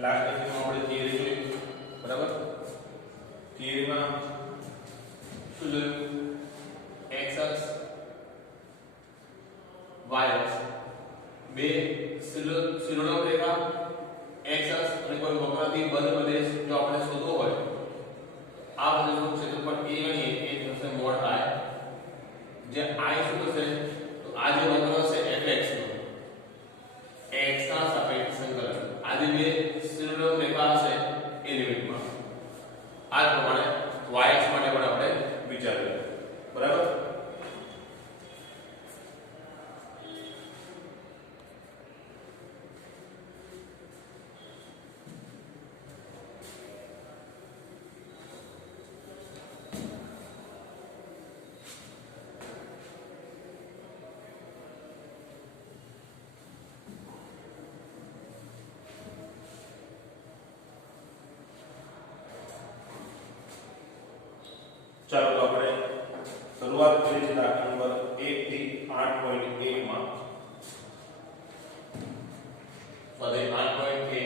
Last લેક્ચરમાં આપણે theory જોઈ, બરાબર? થિયરીમાં શું જોયું? x અક્ષ y અક્ષ બે શિરોડક રેખા x અક્ષ અને કોઈ વક્રથી બંધ પ્રદેશ જો આપણે શોધવો હોય, આ પ્રદેશનું ક્ષેત્રફળ a ગણીએ એ થશે મોડ i, જે i શું થશે તો આ જે વક્ર છે fx નો x ના સાપેક્ષ સંકલન, આ જે બે શિરોડક રેખા હશે એ લિમિટમાં આ પ્રમાણે y અક્ષ માટે પણ આપણે વિચાર્યું, બરાબર? ચાલો તો આપણે શરૂઆત કરીએ છીએ દાખલા નંબર 1 થી 8.1 માં. સ્વાધ્યાય 8.1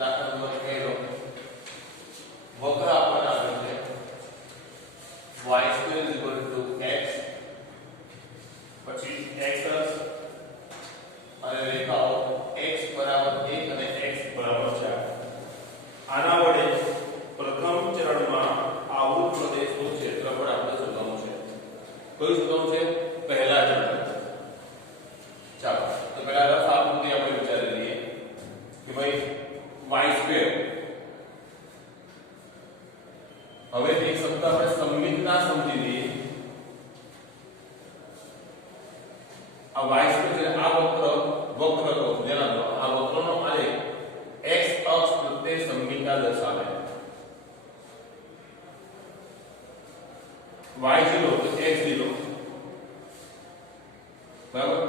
દાખલા નંબર 1 વક્ર આપણને આપેલ છે y2 x, પછી x અક્ષ અને રેખાઓ x 1 અને x 4. આના વડે પ્રથમ ચરણમાં આવૃત પ્રદેશનું ક્ષેત્રફળ આપણે શોધવાનું છે. કયું શોધવાનું છે? પહેલા ચરણ. ચાલો તો પહેલા રફ આકૃતિ આપણે વિચારી લઈએ કે ભાઈ y2. હવે એક શબ્દ આપણે સંમિતના સમજી લઈએ. આ y2 છે આ વક્ર જેના આ વક્રનો આલેખ x અક્ષ પ્રત્યે સંમિતતા દર્શાવે. y0 તો x0, બરાબર?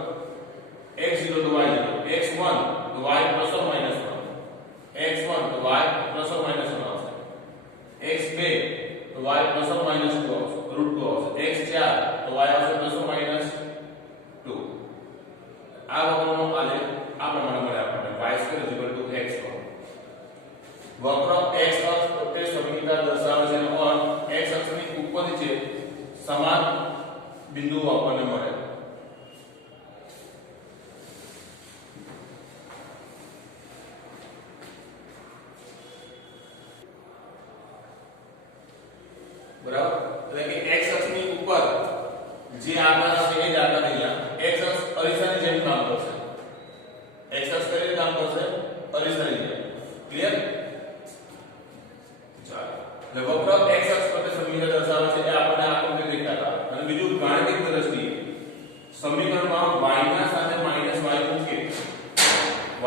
x0 તો y0, x1 તો y +or -1, x1 તો y +or -1 આવશે, x2 તો y +or -2 આવશે, √2 આવશે, x4 તો y આવશે +or -2. આ વક્રનો આલેખ આ પ્રમાણે મળે આપણને y2 x. વક્ર x અક્ષ પ્રત્યે સંમિતતા દર્શાવે છે અને x અક્ષની ઉપર નીચે સમાન બિંદુઓ આપણને મળે. બરાબર? એટલે કે x અક્ષની ઉપર જે આકાર છે એ જ આકાર અહીંયા x અક્ષ અરીસાની જેમ કામ કરશે. x અક્ષ કઈ રીતે કામ કરશે? અરીસાની જેમ. ક્લિયર? ચાલો એટલે વક્ર x અક્ષ પ્રત્યે સંમિતતા દર્શાવે છે એ આપણને આકૃતિ દેખાતા. અને બીજું ગાણિતિક દ્રષ્ટિએ સમીકરણમાં y ના સાથે -y મૂકીએ,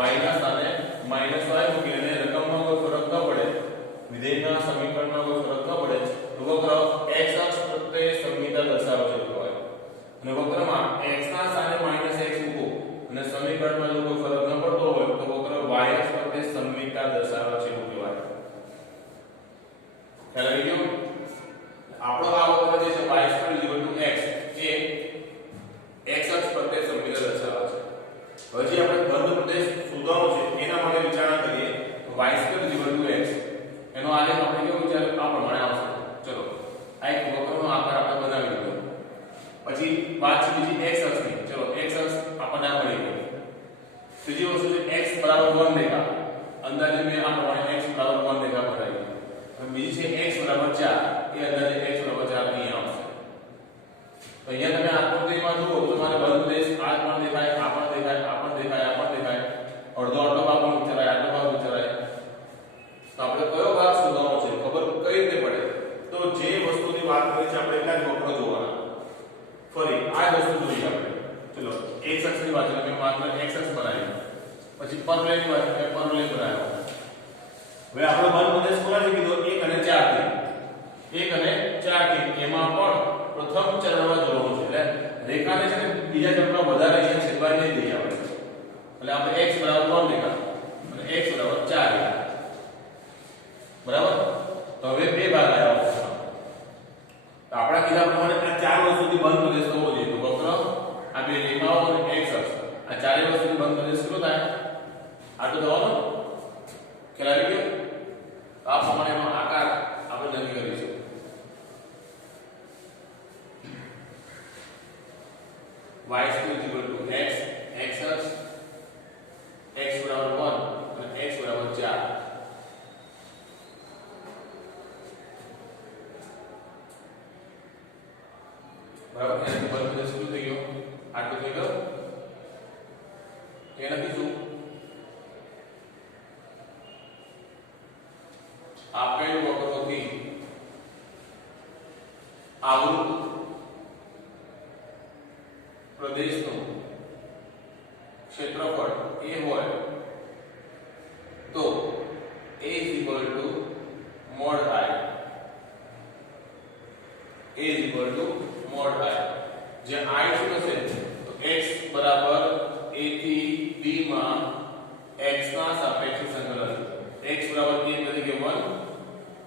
y ના સાથે -y મૂકીએ અને રકમમાં કોઈ ફરક ન પડે, વિધેયના સમીકરણમાં કોઈ ફરક ન પડે તો વક્ર x અક્ષ પ્રત્યે સંમિતતા દર્શાવે છે કહેવાય. અને વક્રમાં x ના સ્થાને -x મૂકો અને સમીકરણમાં જો કોઈ ફરક ન પડતો હોય તો વક્ર y અક્ષ પ્રત્યે સંમિતતા દર્શાવે છે એવું કહેવાય. ખ્યાલ આવી ગયો? આપણો આ વક્ર જે છે y2 x એ x અક્ષ પ્રત્યે સંમિતતા દર્શાવે છે. હવે જે આપણે બંધ પ્રદેશ શોધવાનો છે એના માટે વિચારણા કરીએ તો y2 x એનો આલેખ આપણે કેવો વિચાર આ પ્રમાણે આવશે. ચલો આ એક વક્રનો આકાર આપણે બનાવી લીધો. પછી વાત છે બીજી x અક્ષની. ચલો x અક્ષ આપણને આ મળી ગઈ. ત્રીજી વસ્તુ છે x 1 રેખા. અંદાજે મેં આ પ્રમાણે x 1 રેખા બનાવી. અને બીજી છે x 4 એ અંદાજે x 4 અહીં આવશે. તો અહીંયા તમે આકૃતિમાં જુઓ તો તમારે બંધ પ્રદેશ આ પણ દેખાય, આ પણ દેખાય, આ પણ દેખાય, આ પણ દેખાય, અડધો ભાગ પણ વિચારાય, આટલો ભાગ વિચારાય. તો આપણે કયો ભાગ શોધવાનો છે ખબર કઈ રીતે પડે? તો જે વસ્તુની વાત કરી છે આપણે એટલા જ વક્ર જોવાના. ફરી આ વસ્તુ જોઈએ આપણે. ચલો x અક્ષની વાત કરીએ, મેં માત્ર x અક્ષ બનાવી. પછી પરવલયની વાત કરીએ, પરવલય બનાવ્યો. હવે આપણો બંધ પ્રદેશ કોનાથી કીધો? 1 અને 4 થી. 1 અને 4 થી એમાં પણ પ્રથમ ચરણમાં જોવાનું છે. એટલે રેખાને છે ને બીજા ચરણમાં વધારે છે છેદવાય નહીં દઈએ આપણે. એટલે આપણે x 3 રેખા અને x 4 રેખા. બરાબર? તો હવે બે ભાગ આવ્યા છે. તો આપણા કીધા પ્રમાણે આ ચાર વસ્તુથી બંધ પ્રદેશ થવો જોઈએ. તો વક્ર આ બે રેખાઓ અને x અક્ષ આ ચારે વસ્તુથી બંધ પ્રદેશ કેટલો થાય? આન્સર જવાનો ખ્યાલ આવી ગયો? આ પ્રમાણેનો આકાર આપણે નક્કી કરીશું. y2 x x અક્ષ x બરાબર 1 અને x બરાબર 4. બરાબર એનાથી બંધ શું થઈ ગયો? આટલું થઈ ગયો. એનાથી શું આપેલ વક્રોથી આવૃત પ્રદેશનું ક્ષેત્રફળ a હોય તો a mod I. mod I જે I શું હશે તો x બરાબર a થી b માં x ના સાપેક્ષે સંકલન. x બરાબર a તરીકે 1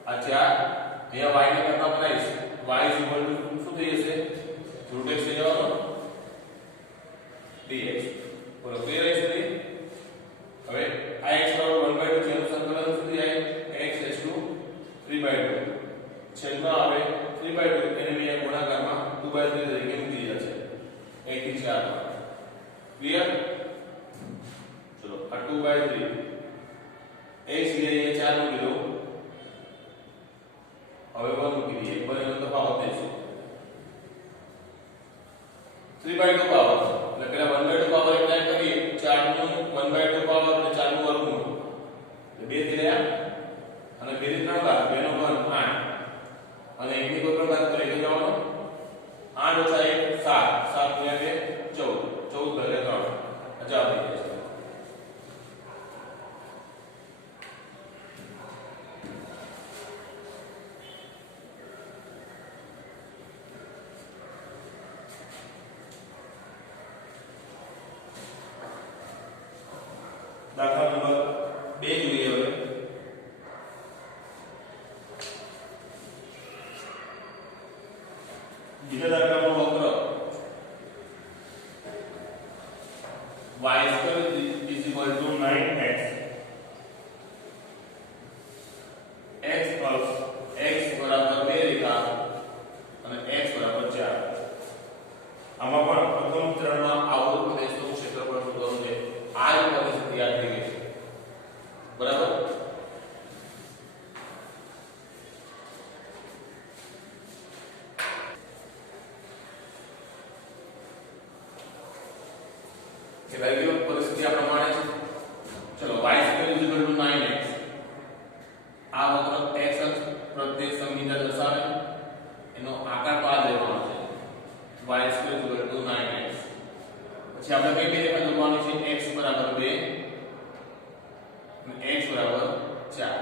આ 4 અહીંયા y ને કરતા બનાવીશ. y શું થઈ જશે? √x થઈ જવાનો dx. બોલો ક્લિયર છે ને? હવે આ x બરાબર 1/2 જેનું સંકલન શું થાય? x * 3/2 છેદમાં આવે 3/2 એને મેં ગુણાકારમાં 2/3 તરીકે મૂકી દીધા છે 1 થી 4 માં. ક્લિયર? ચલો આ 2/3 x લઈએ 4 મૂકી દો. હવે 1 મૂકી દઈએ. બંનેનો તફાવત દેશે 3/2 પાવર એટલે પેલા 1/2 પાવર એપ્લાય કરીએ 4 નું 1/2 પાવર એટલે 4 નું વર્ગમૂળ એટલે 2 થી રહ્યા અને 2 થી 3 ઘાત 2 નો ઘન 8 અને 1 ની કોઈ પણ ઘાત કરી જવાનો 8 - 1 7 7 * 2 14 14 / 3 જવાબ થઈ જશે. દાખલા નંબર 2 જોઈએ હવે. બીજા દાખલામાં વક્ર y2 = 9x x અક્ષ x બરાબર 2 રેખા અને x બરાબર 4. આમાં પણ પ્રથમ ચરણમાં આવૃત પ્રદેશનું ક્ષેત્રફળ શોધવાનું છે. આ પદ્ધતિ યાદ થઈ ગઈ છે. બરાબર? કે વેલ્યુ પરિસ્થિતિ આ પ્રમાણે છે. ચલો y2 = 9x. આ વક્ર x અક્ષ પ્રત્યે સંમિતા દર્શાવે એનો આકાર તો આ લેવાનો છે. y2 = 9x. પછી આપણે કઈ રેખા દોરવાની છે? x બરાબર 2 અને x બરાબર 4.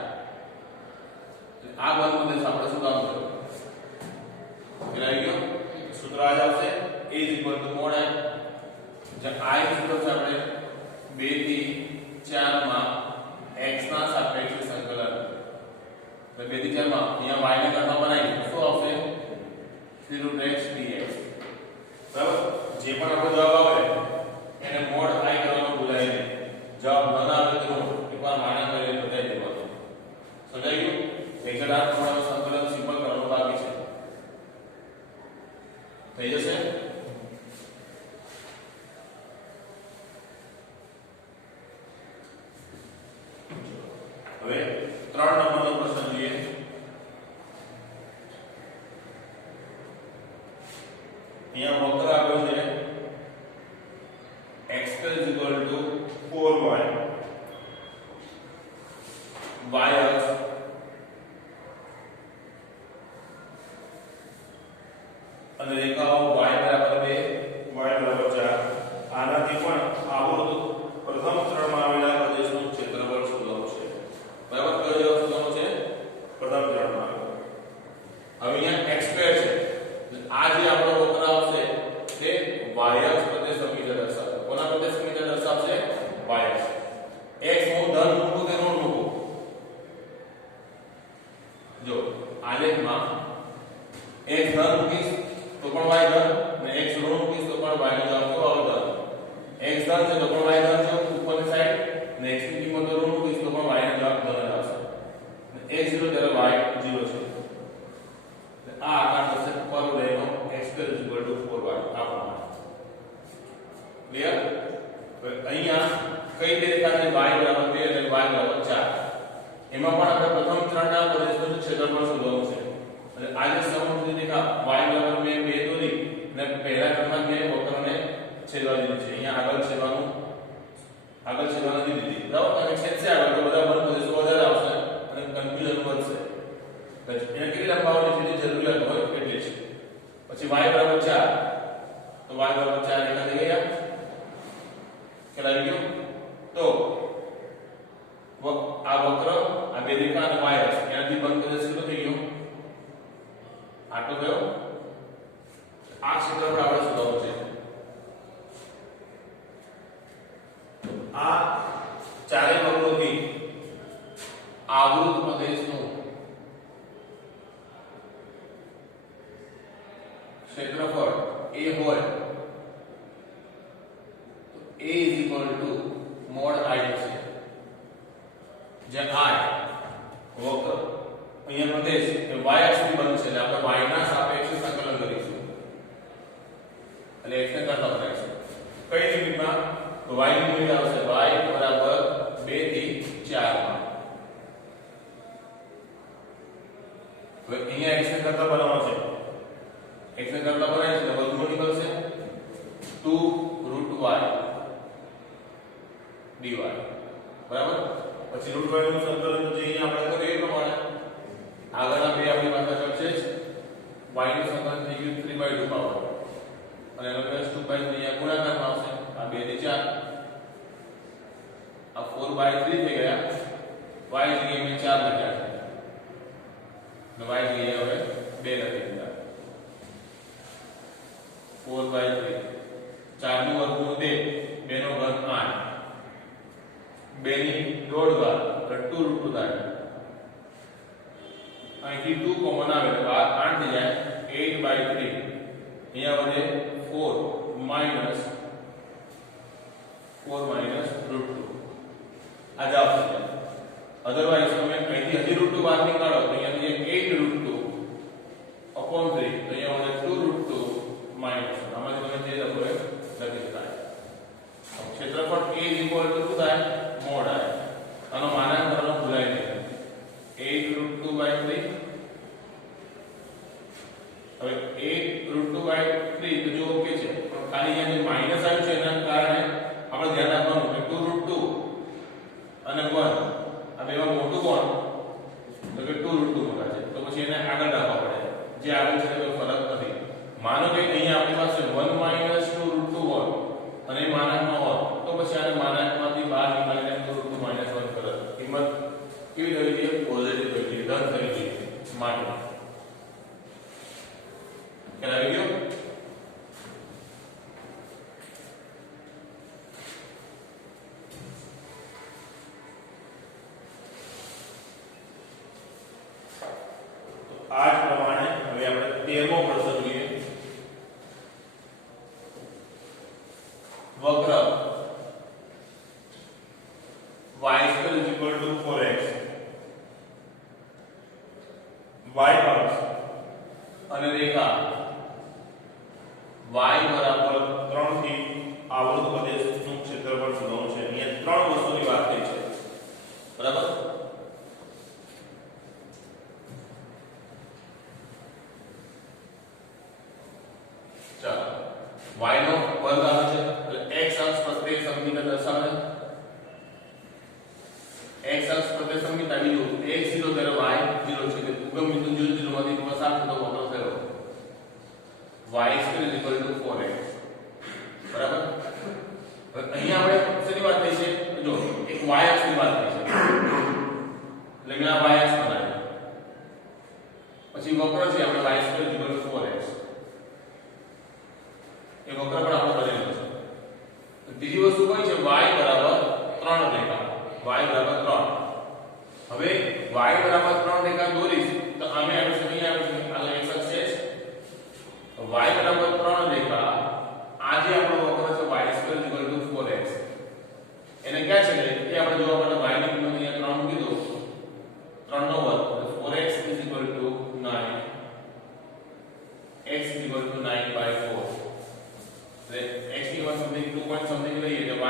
આ બંધ પ્રદેશ આપણે શું કામ કર્યું? આવી ગયો. સૂત્ર આ જ આવશે a mod I. જે I સૂત્ર છે આપણે 2 થી 4 માં x ના સાપેક્ષે સંકલન. એટલે 2 થી 4 માં અહીંયા y ને કરતા બનાવી શું આવશે? 3√x dx. બરાબર? જે પણ આપણો જવાબ આવે એને mod I કરવાનો ભૂલાય નહીં. જવાબ ન આવે તો એકવાર માના કરીને બતાવી દેવાનું. સમજાઈ ગયું? એક્ઝેક્ટ આ પ્રમાણે સંકલન સિમ્પલ કરવાનું બાકી છે. થઈ જશે? હવે 3 નંબરનો પ્રશ્ન જોઈએ. અહીંયા વક્ર આપ્યો છે x2 = 4y. y અક્ષ અને રેખાઓ y બરાબર 2 y બરાબર 4. આનાથી પણ આવૃત પ્રથમ ચરણમાં આવેલા પ્રદેશનું ક્ષેત્રફળ શોધવાનું છે. બરાબર? કયો જવાબ શોધવાનો છે? પ્રથમ ચરણમાં. હવે અહીંયા x2 છે. આ જે આપણો વક્ર આવશે તે y અક્ષ પ્રત્યે સંમિતા દર્શાવશે. કોના પ્રત્યે સંમિતા દર્શાવશે? y અક્ષ. x હું ધન મૂકું કે ઋણ મૂકું? જો આલેખમાં x ધન મૂકીશ તો પણ y ધન અને x ઋણ મૂકીશ તો પણ y નો જવાબ કેવો આવે? ધન. x ધન છે તો પણ y ધન છે ઉપરની સાઈડ અને x ની કિંમત હવે અહીંયા કઈ રીતે દેખાશે y બરાબર 2 અને y બરાબર 4. એમાં પણ આપણે પ્રથમ ત્રણના પ્રદેશનું ક્ષેત્રફળ શોધવાનું છે. અને આ જે સમોચ્ચ રેખા y બરાબર મેં 2 દોરી અને પહેલા ક્રમમાં મેં વક્રને છેદવા દીધી છે. અહીંયા આગળ છેદવાનું દીધી બરાબર. અને છેદશે આગળ તો બધા બંધ પ્રદેશો વધારે આવશે અને કન્ફ્યુઝન વધશે. તો એને કેટલી લંબાવવાની છે જરૂરિયાત હોય એટલી છે. પછી y બરાબર 4 તો y બરાબર 4 રેખા થઈ ગયા. ખ્યાલ આવી ગયો? તો આ વક્ર આ બે રેખા અને y અક્ષ એનાથી બંધ પ્રદેશ કેટલો થઈ ગયો? આટલો ગયો. આ ક્ષેત્રફળ આપણે શોધવાનું છે. આ ચારેય વક્રોથી આવૃત પ્રદેશનું ક્ષેત્રફળ a હોય તો a mod I છે. જે I વક્ર અહીંયા પ્રદેશ એ y અક્ષથી બંધ છે એટલે આપણે y ના સાપેક્ષે સંકલન કરીશું એટલે x ને કરતા બનાવીશું. કઈ લિમિટમાં? તો y ની લિમિટ આવશે y બરાબર 2 થી 4 માં. હવે અહીંયા x ને કરતા બનાવવાનો છે. x ને કરતા બનાવીશું એટલે વર્ગમૂળ નીકળશે 2 √y dy બરાબર. પછી √y નું સંકલન તો જે અહીંયા આપણે કરીએ એ પ્રમાણે આગળના બે આપણી પાસે છે જ y નું સંકલન થઈ ગયું 3/2 પાવર અને એનો પ્લસ 2 બાય અહીંયા ગુણાકારમાં આવશે. આ 2 થી 4 આ 4/3 થઈ ગયા. y જગ્યાએ મેં 4 લખ્યા છે અને y જગ્યાએ હવે 2 લખી દીધા. 4/3 4 નું વર્ગમૂળ 2 2 નો ઘન 8 2 ની દોઢ વાર એટલે 2 √2 થાય. અહીંથી 2 કોમન આવે એટલે 8 થઈ જાય. 8/3 અહીંયા વધે 4 માઈનસ √2 આ જવાબ છે. અધરવાઇઝ તમે અહીંથી હજી √2 બહાર નીકાળો તો અહીંયા થઈ જાય 8 √2 upon 3 તો અહીંયા વધે 2 √2 માઈનસ આમાંથી તમે જે લખો એ લખી શકાય. ક્ષેત્રફળ a શું થાય? Mode I. આનો માનાંક કરવાનો ભૂલાય નહીં. 8 √2/3 હવે 8 √2/3 તો જો ઓકે છે પણ ખાલી અહીંયા જે માઈનસ આવ્યું છે એના કારણે આપણે ધ્યાન રાખવાનું કે 2 √2 અને 1 આ બેમાં મોટું કોણ? તો કે 2 √2 મોટા છે તો પછી એને આગળ રાખવા પડે. જે આગળ છે કોઈ ફરક નથી. માનો કે અહીંયા આપણી પાસે 1 2 √2 હોય અને એ માનાંકમાં હોય તો પછી આને માનાંકમાંથી બહાર નીકાળીને 2 √2 -1 કરો. કિંમત કેવી થવી જોઈએ? પોઝિટિવ થવી જોઈએ, ધન થવી જોઈએ માટે. ખ્યાલ આવી ગયો? આ જ પ્રમાણે હવે આપણે 13મો પ્રશ્ન જોઈએ. વક્ર y2 4x y અક્ષ અને રેખા y બરાબર 3 થી આવૃત પ્રદેશનું ક્ષેત્રફળ શોધવાનું છે. અહીંયા ત્રણ વસ્તુની વાત થઈ છે બરાબર. ચાલો y નો વર્ગ આવે છે એટલે x અક્ષ પ્રત્યે સંમિલન દર્શાવે. x અક્ષ પ્રત્યે સંમિલન બીજું x 0 ત્યારે y 0 છે એટલે ઉગમ બિંદુ 0 0 માંથી પસાર થતો વક્ર થયો y2 4x બરાબર. હવે અહીંયા આપણે શેની વાત થઈ છે? જો એક y અક્ષની વાત થઈ છે એટલે મેં આ y અક્ષ બનાવી. પછી વક્ર છે આપણે y2 4x એ વક્ર પણ આપણે બનેલો છે. ત્રીજી વસ્તુ કઈ છે? y બરાબર 3 રેખા. y બરાબર 3. હવે y બરાબર 3 રેખા દોરીશ તો અમે આવીશું અહીં આવીશું આ x અક્ષ છે. y બરાબર 3 રેખા આ જે આપણો વક્ર છે y2 4x એને ક્યાં છે એ આપણે જોવા માટે y ની કિંમત અહીંયા 3 મૂકી દો. 3 નો વર્ગ 4x 9 x 9/4 x ની કિંમત સમથિંગ 2 પોઈન્ટ સમથિંગ લઈએ એટલે y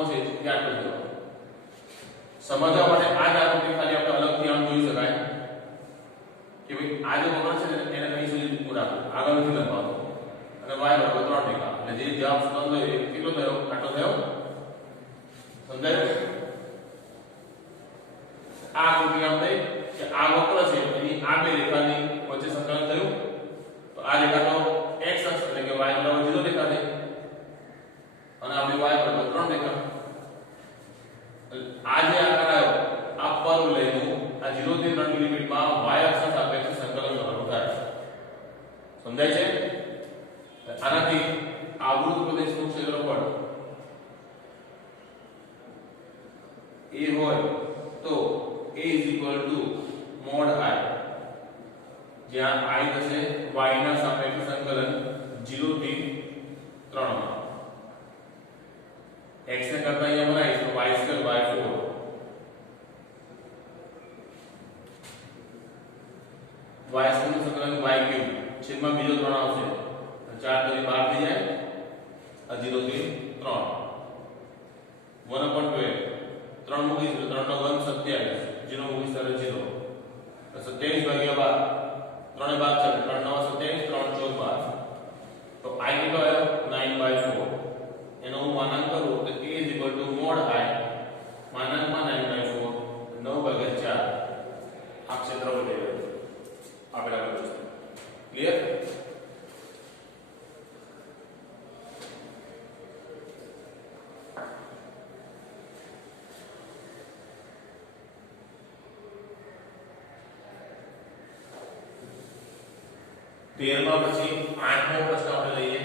શોધવાનું છે તે આટલું જ લેવાનું. સમજવા માટે આ જ આકૃતિ ખાલી આપણે અલગથી આમ જોઈ શકાય કે ભાઈ આ જે વક્ર છે ને એને અહીં સુધી પૂરા આગળ નથી લખવાનું અને y બરાબર 3 રેખા એટલે જે જવાબ શોધવાનો એ કેટલો થયો આટલો થયો. સમજાયું? આ આકૃતિ આમ થઈ કે આ વક્ર છે એની આ બે રેખાની વચ્ચે સંકલન થયું તો આ રેખાનો x અક્ષ એટલે કે y બરાબર 0 રેખા થઈ અને આપણી y બરાબર 3 રેખા. આ જે આકાર આવ્યો આ પર લઈનું આ 0 થી 3 ની લિમિટમાં y અક્ષ સાપેક્ષે સંકલન કરવાનું થાય. સમજાય છે? આનાથી આવૃત પ્રદેશનું ક્ષેત્રફળ a હોય તો a mod I જ્યાં I થશે y ના સાપેક્ષે સંકલન 0 થી 3 માં x ને કરતા અહીંયા બનાવીશ તો y2 by 4 y2 નું સંકલન y3 છેદમાં બીજો 3 આવશે 4 તો 12 થઈ જાય આ 0 થી 3 1/12 3 મૂકીશ તો 3 નો ઘન 27 0 મૂકીશ તો 0 27 ભાગ્યા 12 3 બાદ છે 3 9 27 3 14 12 તો I કેટલો આવ્યો 9/4 એનો હું માનાંક કરું તો a mod I માનાંકમાં 9/4 9/4 આ ક્ષેત્રફળ લઈ લો આપેલા વસ્તુ ક્લિયર. તેરમાં પછી 8મો પ્રશ્ન આપણે લઈએ.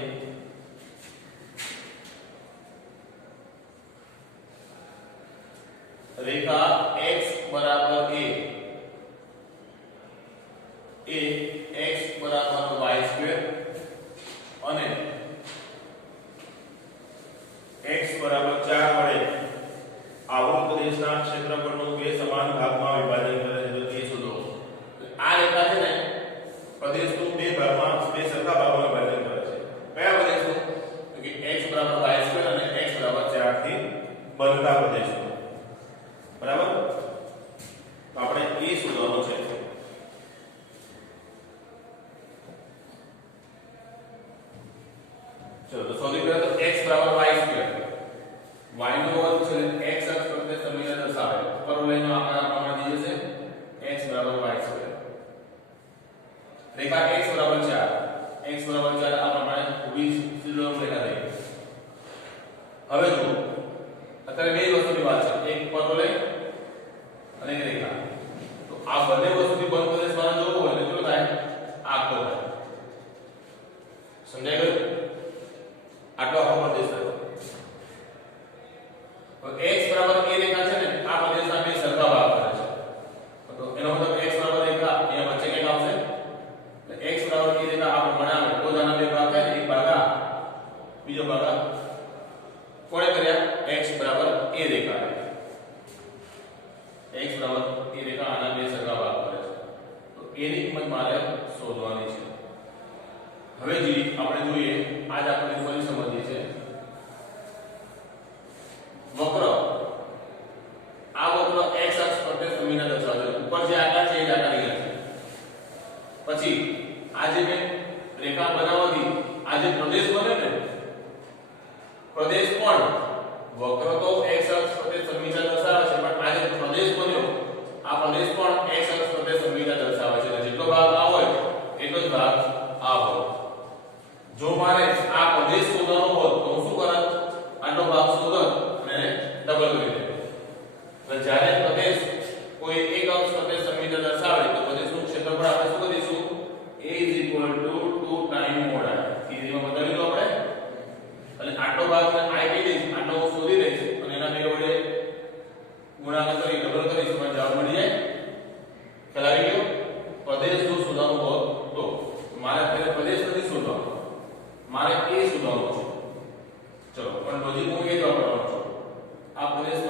રેખા x બરાબર a એ x બરાબર y2 અને x બરાબર 4 વડે આવૃત પ્રદેશના ક્ષેત્રફળનું બે સમાન ભાગમાં વિભાજન કરે છે તો તે શોધો. આ રેખા છે ને પ્રદેશનું બે ભાગમાં બે સરખા ભાગમાં વિભાજન કરે છે. કયા પ્રદેશનું? તો કે x બરાબર y2 અને x બરાબર 4 થી બનતા પ્રદેશનું. બરાબર? તો આપણે એ શોધવાનું છે. ચલો તો સૌથી પહેલા તો x બરાબર y2 y નો વર્ગ છે x અક્ષ પ્રત્યે સમીકરણ દર્શાવે ઉપર લઈનો આકાર આ પ્રમાણે થઈ જશે x બરાબર y2 રેખા x બરાબર 4 x બરાબર 4 આ પ્રમાણે ઊભી સીધી રેખા થઈ. હવે જો અત્યારે બે વસ્તુની વાત છે એક પરવલય અને એક રેખા તો આ બંને વસ્તુથી બંધ પ્રદેશ મારે જોવો હોય તો કેટલો થાય આખો થાય. સમજાય ગયું? આટલો આખો પ્રદેશ થાય. તો x બરાબર a રેખા છે ને આ પ્રદેશના બે સરખા ભાગ કરે છે તો એનો મતલબ x બરાબર રેખા અહીંયા વચ્ચે કંઈક આવશે એટલે x બરાબર a રેખા આ પ્રમાણે આવે તો આના બે ભાગ થાય એક ભાગ બીજો ભાગ કોણે કર્યા x બરાબર a રેખા x બરાબર a રેખા આના બે સરખા ભાગ કરે છે તો a ની કિંમત મારે શોધવાની છે. હવે જે આપણે જોઈએ આજ આપણે ફરી સમજીએ છે વક્ર આ વક્ર x અક્ષ પ્રત્યે સમીકરણ દર્શાવે છે. ઉપર જે આકાર છે એ જ આકાર અહીંયા છે. પછી આ જે મેં રેખા બનાવવાથી આ જે પ્રદેશ બને ને પ્રદેશ પણ વક્ર તો x અક્ષ પ્રત્યે સમીકરણ દર્શાવે છે પણ આ જે પ્રદેશ બન્યો આ પ્રદેશ પણ x અક્ષ પ્રત્યે સમીકરણ દર્શાવે છે. જેટલો ભાગ આ હોય એટલો જ ભાગ આ હોય. જો મારે આ પ્રદેશ શોધવાનો હોત તો હું શું કરત આટલો ભાગ શોધત અને ડબલ કરી દે. એટલે જ્યારે પ્રદેશ કોઈ એક અક્ષ પ્રત્યે સમીકરણ દર્શાવે તો પ્રદેશનું ક્ષેત્રફળ આપણે શું કરીશું a 2 ટાઈમ mod I થિયરીમાં બતાવી દો આપણે એટલે આટલો ભાગ ને I કહી દઈશ આટલો હું શોધી લઈશ અને એના બે વડે ગુણાકાર કરી ડબલ કરીશું મને જવાબ મળી જાય. ખ્યાલ આવી ગયો? પ્રદેશ જો શોધવાનો હોત તો મારે અત્યારે પ્રદેશ નથી શોધવાનો મારે a શોધવાનો છે. ચલો પણ લોજિક હું એ જ વાપરવાનો છું. આ પ્રદેશ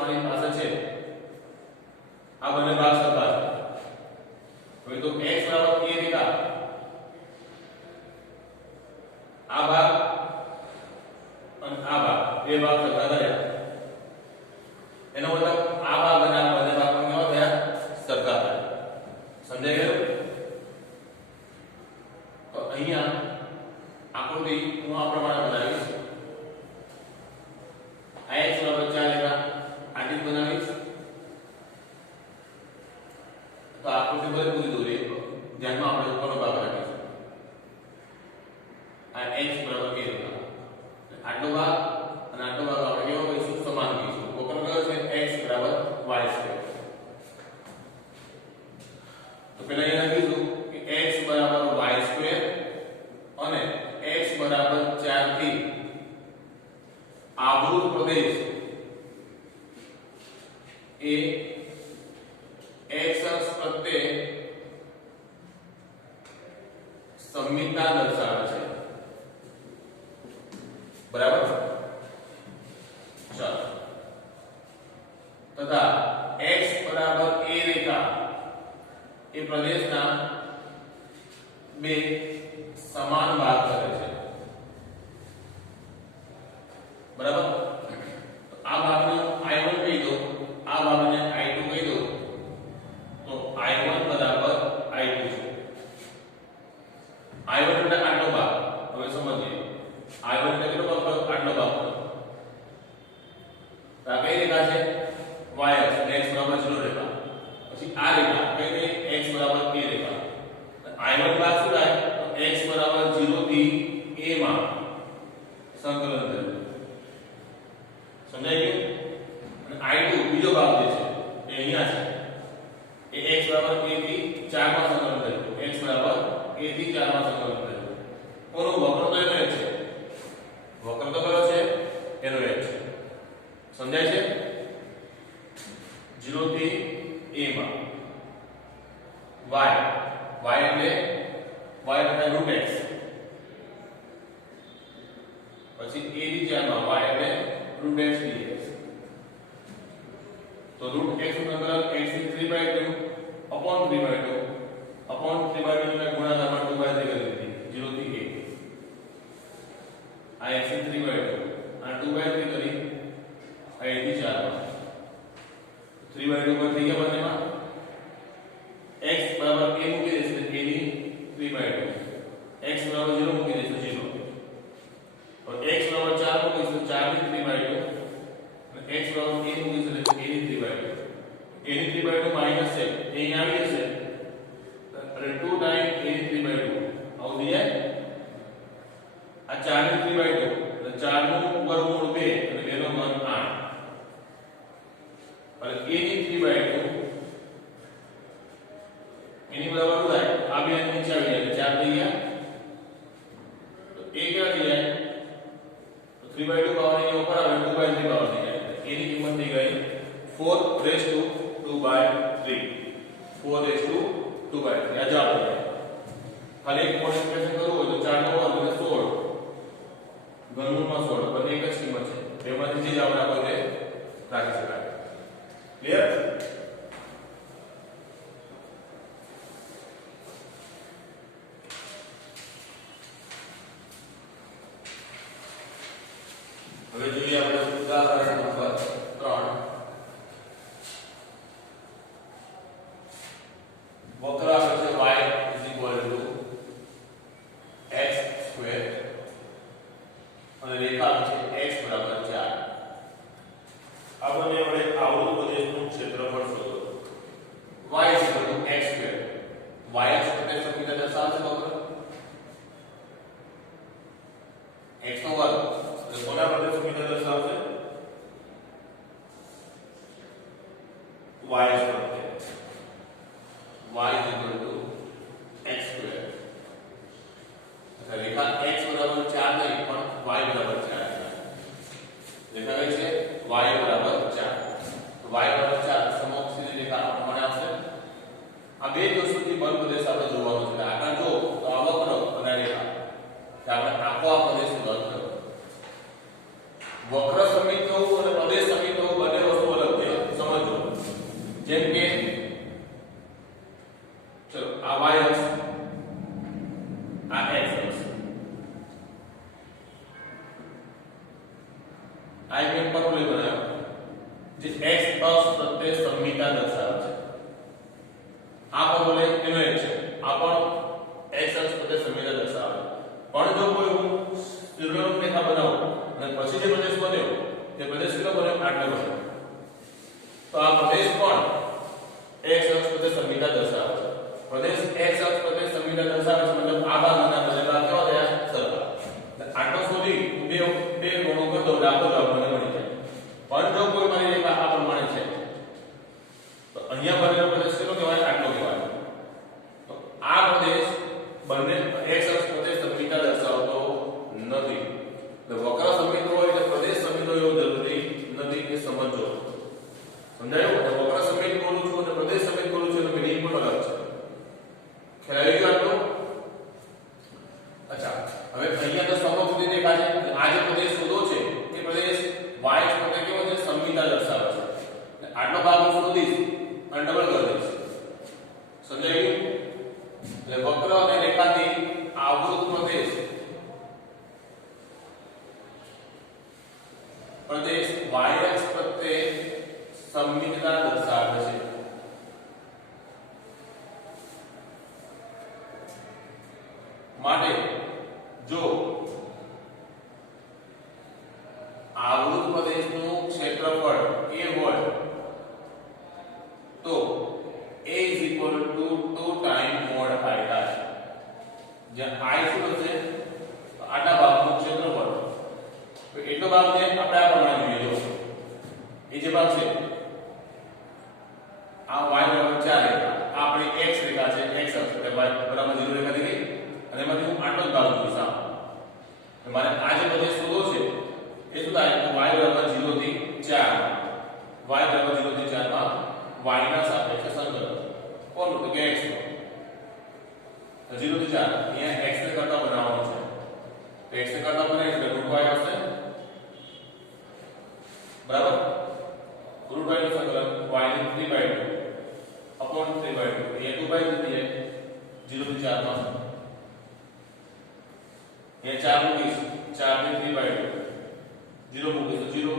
એ x અક્ષ પ્રત્યે સંમિતતા દર્શાવે છે, બરાબર? ચાલો, તથા x બરાબર a રેખા એ પ્રદેશના બે સમાન ભાગ કરે છે, બરાબર? આ ભાગને I1 કહી દો, આ ભાગને I2 કહી દો, તો I1 બરાબર I2 છે. I1 એટલે આટલો ભાગ. હવે સમજીએ I1 એટલે કેટલો ભાગ? આટલો ભાગ. તો આ કઈ રેખા છે? y અક્ષ, x બરાબર 0 રેખા. પછી આ રેખા કઈ છે? x બરાબર a રેખા. I1 ભાગ શું થાય? તો x બરાબર 0 થી a માં સંકલન થયું. સમજાઈ ગયું? અને I2 બીજો ભાગ જે છે એ અહીંયા છે, એ x બરાબર a થી 4 માં સંકલન થયું. x બરાબર a થી 4 માં સંકલન થયું. કોનો વક્ર તો એનો જ છે, વક્ર તો કયો છે? એનો જ છે. સમજાય છે? 0 થી a માં y એટલે √x, પછી a થી 4 માં y એટલે √x dx. તો √x નું સંકલન x ની 3/2 upon 3/2 upon 3/2 ને ગુણાકારમાં 2/3 કરી દીધી, 0 થી a. આ x ની 3/2 આ 2/3 કરી આ a થી 4 માં 3/2 પર થઈ ગયા બંનેમાં. x બરાબર a મૂકી દેશે, a ની 3/2, x બરાબર 0 મૂકી દેશે, 0, और x बराबर 4 મૂકીશું, 4 ની 3/2, અને x બરાબર a મૂકીશું એટલે a ની 3/2. a ની 3/2 માઈનસ છે, એ અહીં આવી જશે, એટલે 2 ટાઈમ a ની 3/2 આવું થઈ જાય. આ 4 ની 3/2 એટલે 4 નું વર્ગમૂળ 2 અને 2 નો ઘન 8, અને a ની 3/2 એની બરાબર શું થાય? આ બે નીચે આવી જાય એટલે 4 થઈ ગયા, તો a કેટલા થઈ જાય? 3/2 પાવર ની ઉપર આવે 2/3 પાવર થઈ જાય. એની કિંમત થઈ ગઈ 4^2/3. 4^2/3 આ જવાબ થઈ જાય. ખાલી એક મોડ એક્સપ્રેશન કરવું હોય તો 4 નો વર્ગ એટલે 16, ઘનમૂળમાં 16, બંને એક જ કિંમત છે. બેમાંથી જે જવાબ આપો તે રાખી શકાય. ક્લિયર? હવે જોઈએ આપણે ઉદાહરણ નંબર 3. વક્ર આપેલ છે y x² અને રેખા છે x બરાબર 4. આપણને હવે આવૃત પ્રદેશનું ક્ષેત્રફળ શોધો. y x², y અક્ષ પ્રત્યે સંમિલન દર્શાવશે વક્ર, x નો વર્ગ કોના પ્રત્યે સંમિલન દર્શાવશે? y અક્ષ પ્રત્યે. y x². એટલે રેખા x બરાબર 4 નહીં પણ y બરાબર 4 છે. રેખા કઈ છે? y બરાબર 4. તો y બરાબર 4 સમોક્ષી રેખા આપણને આવશે. આ બે વસ્તુથી બંધ પ્રદેશ આપણે જોવાનો છે. આગળ જો તો આ વક્ર અને રેખા કે આપણે આખો આ પ્રદેશ બંધ કરો. વક્ર સમિત થવું અને પ્રદેશ સમિત થવું બંને વસ્તુ અલગ છે, સમજો. જેમ કે ચલો આ y અક્ષ, આ x અક્ષ, આ એક પરવલય બનાવ્યો જે x અક્ષ પ્રત્યે સંમિતતા દર્શાવે છે. આ પરવલય એનો એક છે, આ પણ x અક્ષ પ્રત્યે સંમિતતા દર્શાવે. પણ જો કોઈ હું તિર્યક રેખા બનાવું અને પછી જે પ્રદેશ બન્યો તે પ્રદેશ કેટલો બન્યો? આટલો બન્યો. તો આ પ્રદેશ પણ x અક્ષ પ્રત્યે સંમિતતા દર્શાવે છે. પ્રદેશ x અક્ષ પ્રત્યે સંમિતતા દર્શાવે છે મતલબ આ ભાગના બંને ભાગ કેવા થયા? સરખા. આટલો સુધી બે ગુણો કરી દો આખો જવાબ મને મળી જાય. પણ જો કોઈ મારી રેખા આ પ્રમાણે છે તો અહીંયા બનેલો પ્રદેશ કેટલો કહેવાય? આટલો કહેવાય. તો આ પ્રદેશ બંને x અક્ષ પ્રત્યે સંમિતતા દર્શાવતો નથી. એટલે વક્ર સમિત હોય એટલે પ્રદેશ સમિત હોય એવું જરૂરી નથી, કે સમજો. સમજાયું? અને વક્ર સફેદ બોલું છું અને પ્રદેશ સફેદ બોલું છું તો મીનિંગ પણ અલગ છે. ખ્યાલ આવી ગયો આટલો? અચ્છા, હવે અહીંયા તો સમોચ્ચ સુધી દેખાય છે. આ જે પ્રદેશ શોધો છે એ પ્રદેશ y અક્ષ પર કેવો છે? સંમિતા દર્શાવે છે. આટલો ભાગ હું શોધીશ અને ડબલ કરી દઈશ. સમજાઈ ગયું? એટલે વક્ર અને રેખાથી આવૃત પ્રદેશ y અક્ષ પ્રત્યે સંમિતતા દર્શાવે છે. માટે જો આવૃત પ્રદેશનું ક્ષેત્રફળ a હોય તો a 2 ટાઈમ મોડ i થાય. જ્યાં i શું હશે? આટલા ભાગનું ક્ષેત્રફળ. તો એટલો ભાગ ને આપણે આ પ્રમાણે જોઈએ. જો એ જે ભાગ છે આ y બરાબર 4 રેખા, આ આપણી x રેખા છે, x અક્ષ એટલે y બરાબર 0 રેખા થઈ ગઈ. અને એમાંથી હું આટલો જ ભાગ જોઈશ. મારે આ જે પ્રદેશ શોધવો છે એ શું થાય? તો y બરાબર 0 થી 4, y બરાબર 0 થી 4 માં y ના સાપેક્ષે સંકલન કોનું? તો કે x નું. 0 થી 4 અહીંયા x ને કરતા બનાવવાનું છે. તો x ને કરતા બનાવીએ એટલે √y આવશે. બરાબર? √y નું સંકલન y નું 3/2 upon 3/2 એ 2/2 થઈ જાય 0 થી 4 માં. ये 4 મૂકીશ, 4 ને 3/2 0 મૂકીશ તો 0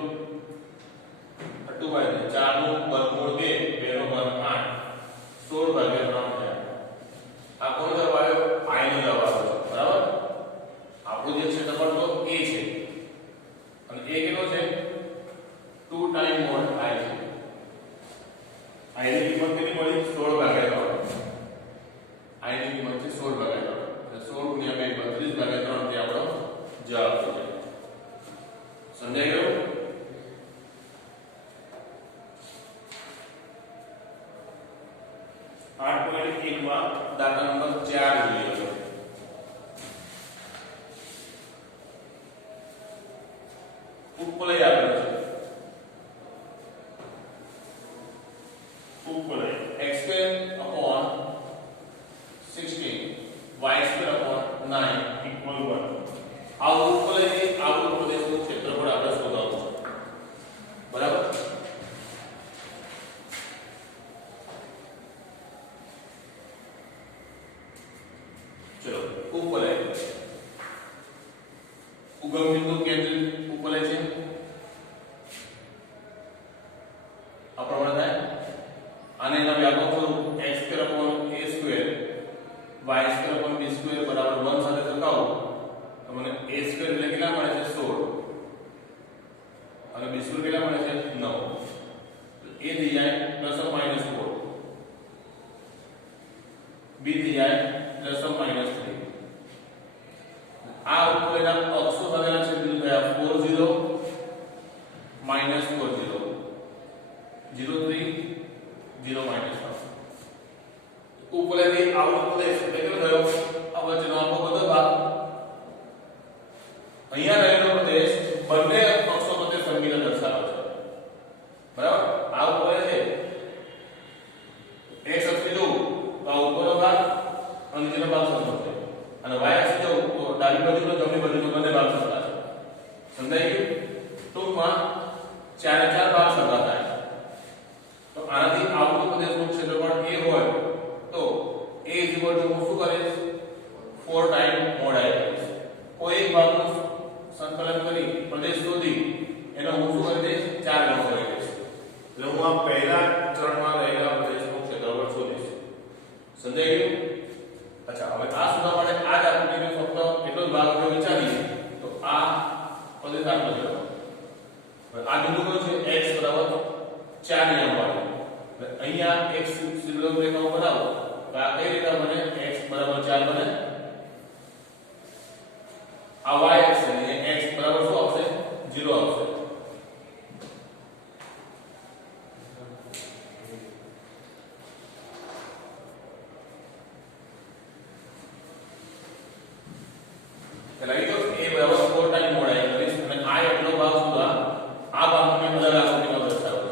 2/2 4 નું વર્ગમૂળ 2 2 નો વર્ગ 8 16/3 થયા. આ કોનો જવાબ આવ્યો? i નો જવાબ આવ્યો. બરાબર? આપણું જે ક્ષેત્રફળ તો a છે અને a કેટલો છે? 2 ટાઈમ મોડ i છે. i ની કિંમત કેટલી મળી? 16/3. i ની કિંમત છે 16/3. 16 ગુણ્યા 2 32/3 તે આપણો જવાબ છે. સમજાઈ ગયું? માં દાખલા નંબર 4 જોઈએ. ઉપવલય આપેલો છે. ઉપવલય x² upon 16 y² upon 9 equal 1. આ ઉપવલયથી આવૃત પ્રદેશનું ક્ષેત્રફળ આપણે શોધવાનું છે. બરાબર? ચલો, ઉપવલય ઉગમ બિંદુ કેન્દ્રિત ઉપવલય છે. આ પ્રમાણે થાય. અને એના વ્યાપક સ્વરૂપ x² upon a² y² upon b² બરાબર 1 સાથે સરખાવો તો મને a² એટલે કેટલા મળે છે? 16 અને b² કેટલા મળે છે? 9. તો a થઈ જાય +or -4, b થઈ જાય +or -3. આ ઉપવલયના અક્ષો સાથેના છેદબિંદુ થયા 40 -40 03 0 -1. ઉપવલયથી આવૃત પ્રદેશ એટલે કેટલો થયો? આ વચ્ચેનો આખો બધો ભાગ. અહીંયા રહેલો પ્રદેશ બંને અક્ષો વચ્ચે સંમિલન દર્શાવે છે. બરાબર? આ ઉપવલય છે. x અક્ષથી જોવું તો આ ઉપરનો ભાગ અને નીચેનો ભાગ સરખો છે. અને y અક્ષથી જોવું તો ડાબી બાજુનો જમણી બાજુનો બંને ભાગ સરખા છે. સમજાઈ ગયું? ટૂંકમાં 4 ને 4 ભાગ સરખા થાય. તો આનાથી આવૃત પ્રદેશનું ક્ષેત્રફળ a હોય તો a હું શું કરીશ? 4 ટાઈમ મોડ i કરીશ. કોઈ એક ભાગનું સંકલન કરી પ્રદેશ શોધી એનો હું શું કરી દઈશ? 4 ગણો કરી દઈશ. એટલે હું આ પહેલા ચરણમાં રહેલા પ્રદેશનું ક્ષેત્રફળ શોધીશ. સમજાઈ ગયું? અચ્છા, હવે આ શોધવા માટે આ જ આકૃતિનો ફક્ત એટલો જ ભાગ આપણે વિચારીએ તો આ પ્રદેશ આટલો છે. હવે આ બિંદુ કયો છે? x બરાબર 4 ની અંબાડી. એટલે અહીંયા x સીધો રેખાઓ બનાવો તો આ કઈ રેખા બને? x બરાબર 4 બને. આ y અક્ષ છે અને x બરાબર શું આવશે? 0 આવશે. લઈ લો a બરાબર 4 ટાઈમ મોડ i કરીશ અને આ એટલો ભાગ સુધા આ ભાગને અલગ આકૃતિમાં દર્શાવો.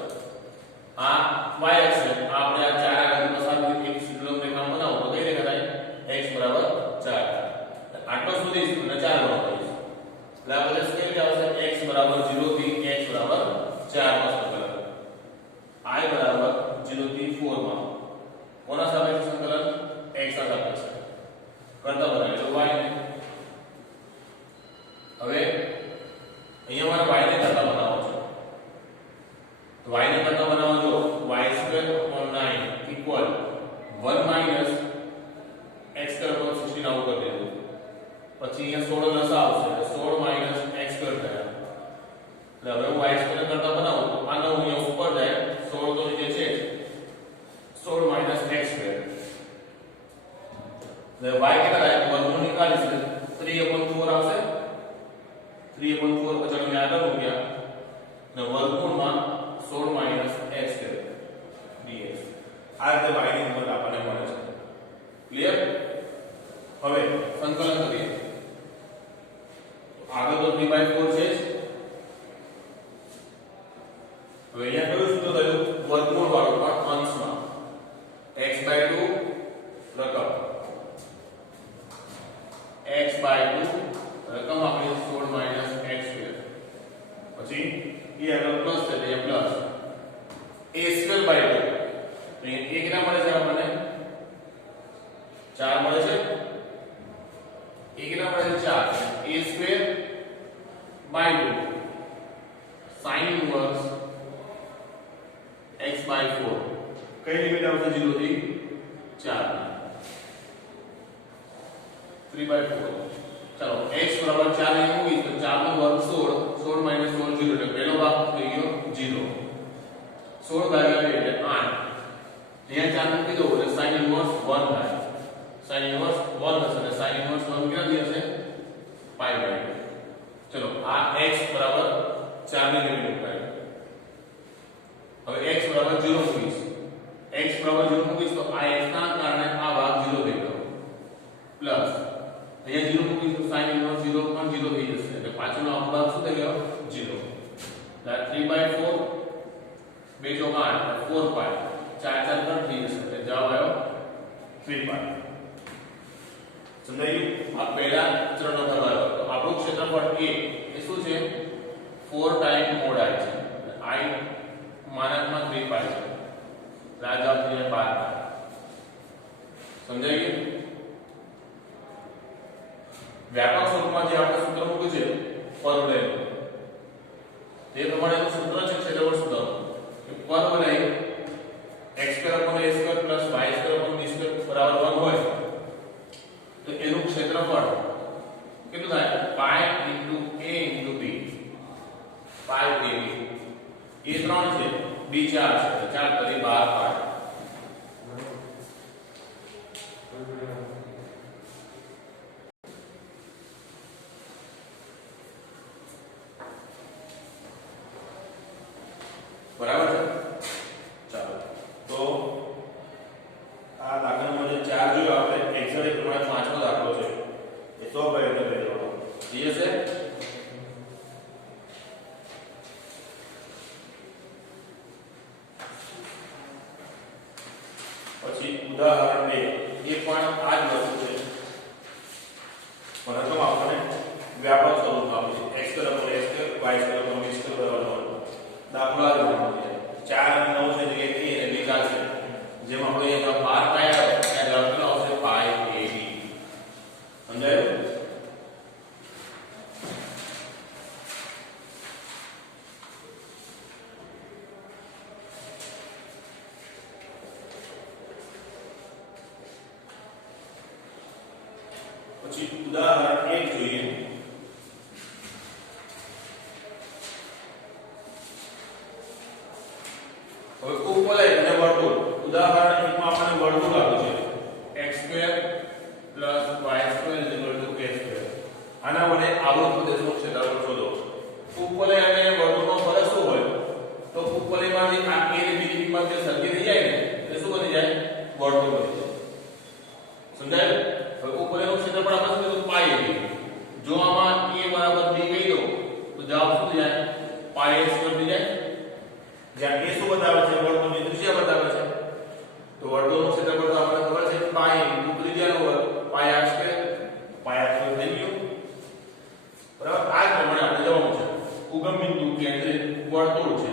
ને કરતા બનાવો જો y²/9 ઇક્વલ 1 માઈનસ x²/16 આવું કરી દેજો. પછી અહીંયા 16 લસા આવશે એટલે 16 માઈનસ x² થયા. એટલે હવે હું y² કરતા બનાવું તો આનો અહીંયા ઉપર જાય 16 તો નીચે છે 16 માઈનસ x². એટલે y કેટલા થાય વર્ગમૂળ નીકાળીશ એટલે 3/4 આવશે. 3/4 પછી અમે આગળ મૂક્યા ને વર્ગમૂળમાં 16 માઈનસ x² dx. આ રીતે y ની કિંમત આપણને મળે છે. ક્લિયર? હવે સંકલન કરીએ. આગળ તો 3/4 છે જ. હવે અહીંયા કયું સૂત્ર થયું વર્ગમૂળ વાળું પણ અંશમાં x/2 રકમ x/2 રકમ આપણી 16 માઈનસ x². પછી એ આગળ પ્લસ છે એટલે પ્લસ a²/2 તો એ કેટલા મળે છે આપણને 4 મળે છે. એ કેટલા મળે છે 4 a²/2 sin ઇન્વર્સ x/4 કઈ લિમિટ આવશે 0 થી 4 3/4. ચલો x બરાબર 4 ને મૂકી તો 4 નો વર્ગ 16 16 માઈનસ 16 0 એટલે પહેલો ભાગ થઈ ગયો 0. 16 ભાગ્યા 2 એટલે 8. અહીંયા 4 મૂકી દો એટલે sin ઇન્વર્સ 1 થાય. sin ઇન્વર્સ 1 થશે એટલે sin ઇન્વર્સ 1 કેટલા થશે π/2. ચલો આ x બરાબર 4 ની વેલ્યુ મૂકાય. હવે x બરાબર 0 મૂકીશ. x બરાબર 0 મૂકીશ તો આ x ના કારણે આ ભાગ 0 થઈ ગયો પ્લસ અહીંયા 0 મૂકીશ તો sin ઇન્વર્સ 0 પણ 0 થઈ જશે એટલે પાછળનો આખો ભાગ શું થઈ ગયો 0. એટલે 3/4 2 × 8 4π 4 4 કટ થઈ જશે એટલે જવાબ આવ્યો 3π. સમજાયું? આ પહેલા ચરણનો કરવાનો તો આપણું ક્ષેત્રફળ a એ શું છે 4 ટાઈમ મોડ i છે. i માનાંકમાં 3π છે. આ જવાબ થઈ જાય 12. સમજાઈ ગયું? વ્યાપક સ્વરૂપમાં જે આપણે સૂત્ર મૂક્યું છે પરવલયનું તે પ્રમાણેનું સૂત્ર છે ક્ષેત્રફળ સૂત્ર કે પરવલય x²/a² + y²/b² બરાબર 1 હોય તો એનું ક્ષેત્રફળ કેટલું થાય π × a × b π a b. એ 3 છે b 4 છે તો 4 કરી 12 પાડ. બરાબર છે. ચાલો તો આ દાખલામાં જે 4 જોયો આપણે એક્ઝેક્ટ પ્રમાણે પાંચમો દાખલો છે એ 100 બાય એટલે લેવાનો ઠીક છે. પછી ઉદાહરણ 2 એ પણ આ જ વસ્તુ છે પરંતુ આપણને વ્યાપક સ્વરૂપમાં આપે છે x² + y² + b² બરાબર દાખલા લેવાનો છે 4 અને 9 છે જગ્યાએ a અને b ચાલશે. જેમ આપણે અહીંયા 12 પાયા ત્યાં જવાબ કેટલો આવશે π a b. સમજાયું? પછી ઉદાહરણ 1 જોઈએ. હવે ઉપવલય અને વર્તુળ. ઉદાહરણ 1 માં આપણને વર્તુળ આપ્યું છે x² + y² = a². આના વડે આવૃત પ્રદેશનું ક્ષેત્રફળ શોધો. ઉપવલય અને વર્તુળનો ફરક શું હોય તો ઉપવલયમાંથી આ a અને b ની કિંમત જે સરખી થઈ જાય ને એટલે શું બની જાય વર્તુળ બની જાય. સમજાયું? હવે ઉપવલયનું ક્ષેત્રફળ આપણે શું કીધું π a b. જો આમાં a = b કહી દો તો જવાબ શું થઈ જાય π a² થઈ જાય. જ્યાં a શું બતાવે છે વર્તુળની ત્રિજ્યા બતાવે છે તો વર્તુળનું ક્ષેત્રફળ તો આપણને ખબર છે π × ત્રિજ્યાનો વર્ગ π r². π r² થઈ ગયું. બરાબર? આ પ્રમાણે આપણે જવાનું છે ઉગમ બિંદુ કેન્દ્રિત વર્તુળ છે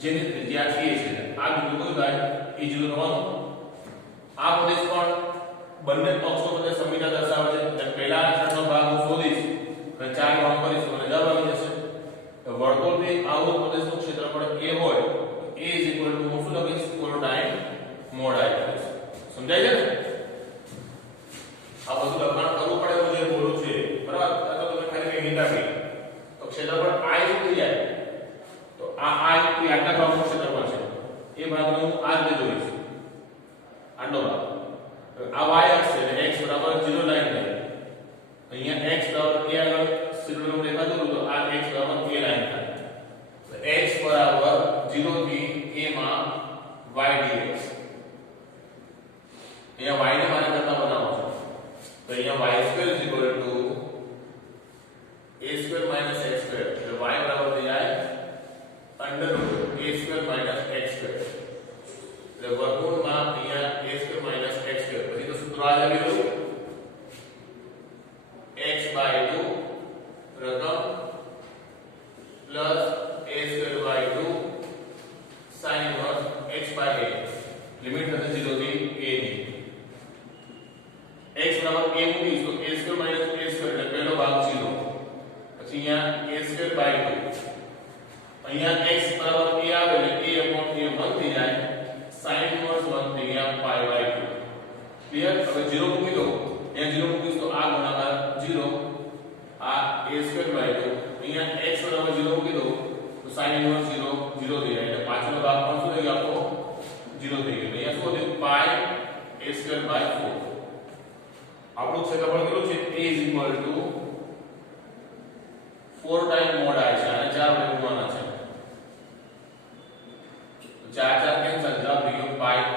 જેની ત્રિજ્યા a છે. આ બિંદુ કયું થાય e0 થવાનું. આ પ્રદેશ પણ બંને પક્ષો વચ્ચે સમીકરણ દર્શાવે છે. એટલે પહેલા અક્ષરનો ભાગ હું શોધીશ અને 4 ભાગ કરીશ તો મને જવાબ આવી જશે. વર્તુળથી આવૃત પ્રદેશનું ક્ષેત્રફળ y dx. અહીંયા y ને મારે કરતા બનાવો છે તો અહીંયા y² a² - x², એટલે y બરાબર થઈ જાય √ a² - x², એટલે વર્ગમૂળમાં અહીંયા a² - x², પછી તો સૂત્ર આ આવી ગયું x/2 રકમ plus a²/2 sin inverse x/a, limit થશે 0 થી a ની. x બરાબર a મૂકીશ તો a² - a² એટલે પહેલો ભાગ 0, પછી અહીંયા a²/2, અહીંયા x બરાબર a આવે એટલે a/a 1 થઈ જાય, sin inverse 1 થઈ ગયા π/2. ક્લિયર? હવે 0 મૂકી દો, અહીંયા 0 મૂકીશ તો આ ગુણાકાર 0, આ a²/2, અહીંયા x બરાબર 0 મૂકી દો તો sin inverse 0 0 થઈ જાય, એટલે પાછળનો ભાગ પણ શું થઈ ગયો આખો 0 થઈ ગયો. અહીંયા શું થયું πa²/4. આપણું ક્ષેત્રફળ કેટલું છે? a = 4 ટાઈમ મોડ આવે છે અને 4 વડે ગુણવાના છે, તો 4 4 કેન્સલ, જવાબ થઈ ગયો π²